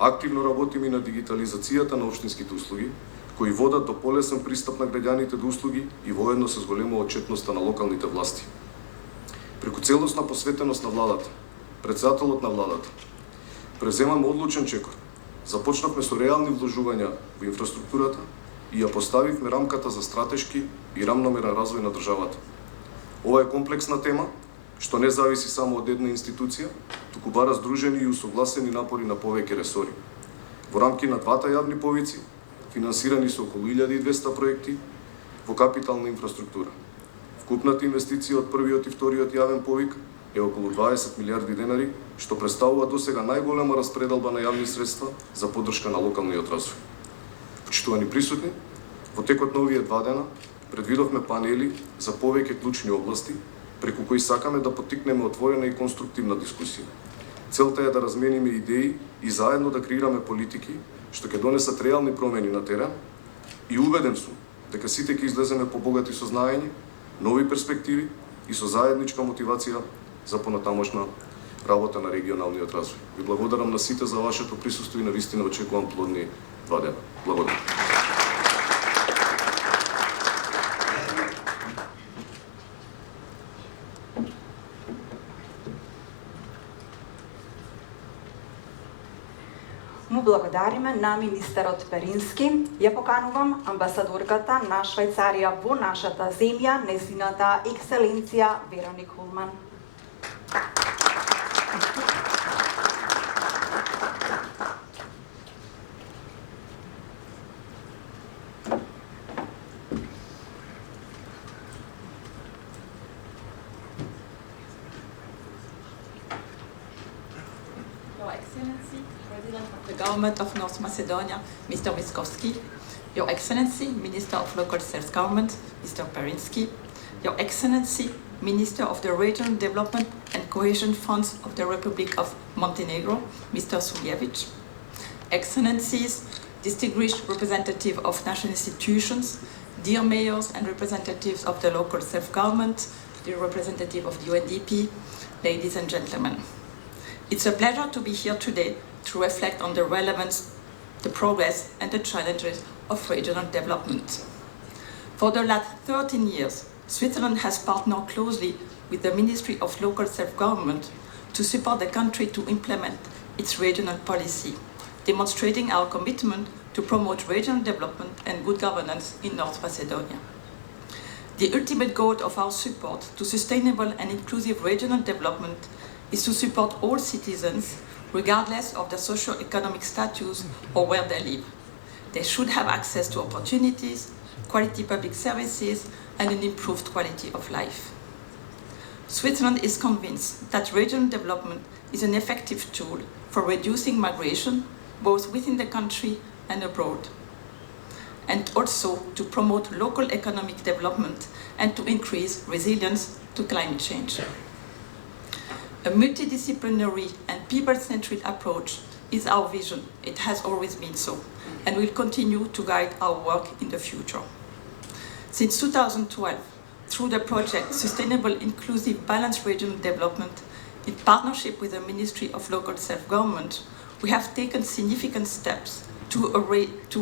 Активно работиме и на дигитализацијата на општинските услуги, кои водат до полесен пристап на граѓаните до услуги и воедно се зголемува отчетноста на локалните власти. Преку целосна посветеност на владата, председателот на владата, преземаме одлучен чекор. Започнавме со реални вложувања во инфраструктурата и ја поставивме рамката за стратешки и рамномерен развој на државата. Ова е комплексна тема, што не зависи само од една институција, туку бара здружени и усогласени напори на повеќе ресори. Во рамки на двата јавни повици, финансирани со околу 1200 проекти во капитална инфраструктура. Вкупната инвестиција од првиот и вториот јавен повик е околу 20 милиарди денари, што представува досега најголема распределба на јавни средства за поддршка на локалниот развој. Почитувани присутни, во текот на овие 2 дена предвидовме панели за повеќе клучни области, преку кои сакаме да поттикнеме отворена и конструктивна дискусија. Целта е да размениме идеи и заедно да креираме политики што ќе донесат реални промени на терен и убеден сум дека сите ќе излеземе побогати со знаење, нови перспективи и со заедничка мотивација за понатамошна работа на регионалниот развој. Ви благодарам на сите за вашето присуство и навистина очекувам плодни 2 дена. Благодарам. Му благодариме на министерот Перински. Ја поканувам амбасадорката на Свajcarija во нашата земја, нејзината екселенција Veronik Hulman. Government of North Macedonia, Mr. Miskovski, Your Excellency, Minister of Local Self-Government, Mr. Perinsky, Your Excellency, Minister of the Regional Development and Cohesion Funds of the Republic of Montenegro, Mr. Suljevic, Excellencies, distinguished representative of national institutions, dear mayors and representatives of the local self-government, dear representative of the UNDP, ladies and gentlemen. It's a pleasure to be here today to reflect on the relevance, the progress and the challenges of regional development. For the last 13 years, Switzerland has partnered closely with the Ministry of Local Self-Government to support the country to implement its regional policy, demonstrating our commitment to promote regional development and good governance in North Macedonia. The ultimate goal of our support to sustainable and inclusive regional development is to support all citizens regardless of their socio-economic status or where they live. They should have access to opportunities, quality public services, and an improved quality of life. Switzerland is convinced that regional development is an effective tool for reducing migration, both within the country and abroad, and also to promote local economic development and to increase resilience to climate change. A multidisciplinary and people-centered approach is our vision. It has always been so, and will continue to guide our work in the future. Since 2012, through the project Sustainable, Inclusive, Balanced Regional Development, in partnership with the Ministry of Local Self-Government, we have taken significant steps to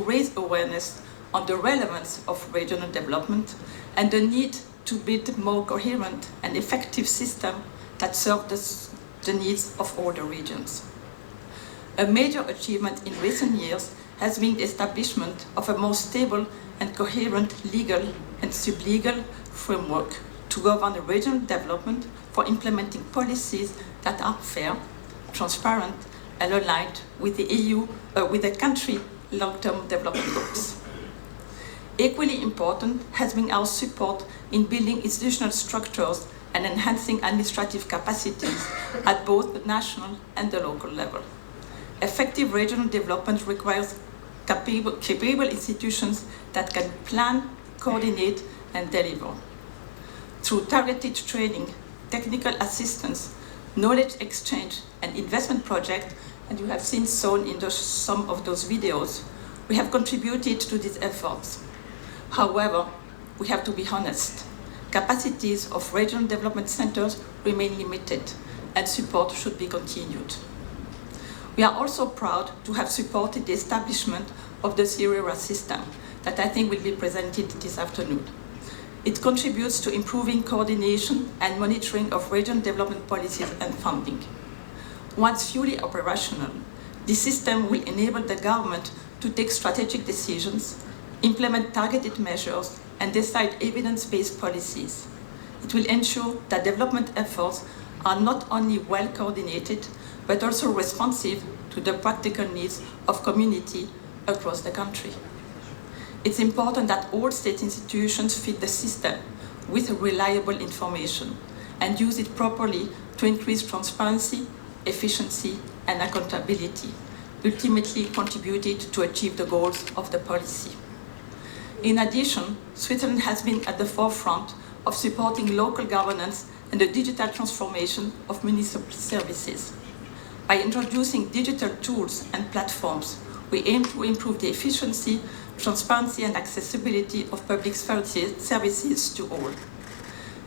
raise awareness on the relevance of regional development and the need to build a more coherent and effective system that serves the needs of all the regions. A major achievement in recent years has been the establishment of a more stable and coherent legal and sub-legal framework to govern the regional development for implementing policies that are fair, transparent, and aligned with the with the country's long-term development goals. Equally important has been our support in building institutional structures and enhancing administrative capacities at both the national and the local level. Effective regional development requires capable institutions that can plan, coordinate, and deliver. Through targeted training, technical assistance, knowledge exchange, and investment projects, and you have seen shown in some of those videos, we have contributed to these efforts. However, we have to be honest. Capacities of regional development centers remain limited, and support should be continued. We are also proud to have supported the establishment of the Syria system that I think will be presented this afternoon. It contributes to improving coordination and monitoring of regional development policies and funding. Once fully operational, this system will enable the government to take strategic decisions, implement targeted measures, and decide evidence-based policies. It will ensure that development efforts are not only well coordinated, but also responsive to the practical needs of community across the country. It's important that all state institutions feed the system with reliable information and use it properly to increase transparency, efficiency, and accountability, ultimately contributed to achieve the goals of the policy. In addition, Switzerland has been at the forefront of supporting local governance and the digital transformation of municipal services. By introducing digital tools and platforms, we aim to improve the efficiency, transparency, and accessibility of public services to all.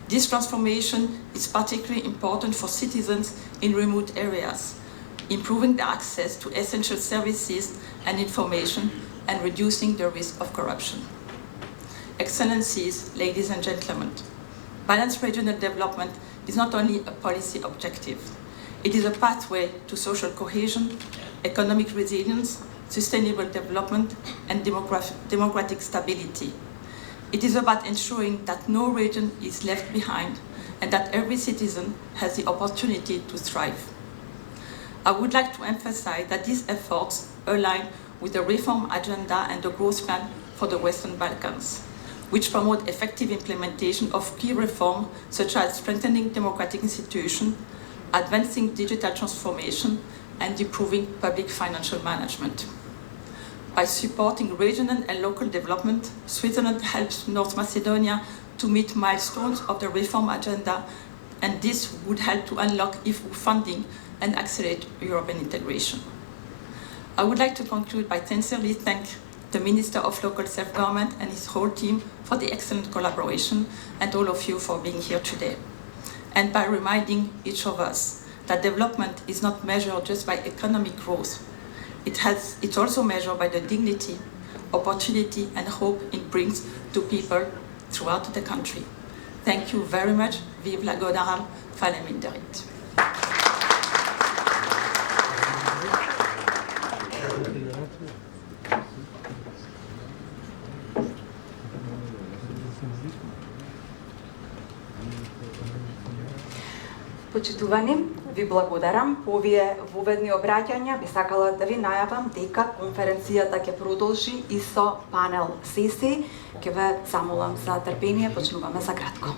This transformation is particularly important for citizens in remote areas, improving their access to essential services and information and reducing the risk of corruption. Excellencies, ladies and gentlemen, balanced regional development is not only a policy objective. It is a pathway to social cohesion, economic resilience, sustainable development, and democratic stability. It is about ensuring that no region is left behind and that every citizen has the opportunity to thrive. I would like to emphasize that these efforts align with the reform agenda and the growth plan for the Western Balkans, which promote effective implementation of key reforms such as strengthening democratic institutions, advancing digital transformation, and improving public financial management. By supporting regional and local development, Switzerland helps North Macedonia to meet milestones of the reform agenda, and this would help to unlock EU funding and accelerate European integration. I would like to conclude by sincerely thanking the Minister of Local Self-Government and his whole team for the excellent collaboration, and all of you for being here today. And by reminding each of us that development is not measured just by economic growth. It's also measured by the dignity, opportunity, and hope it brings to people throughout the country. Thank you very much. Vive la Godaram, Faleminderit. Почитувани, ви благодарам. По овие воведни обраќања би сакала да ви најавам дека конференцијата ќе продолжи и со панел сесии. Ќе ве замолам за трпение, почнуваме за кратко.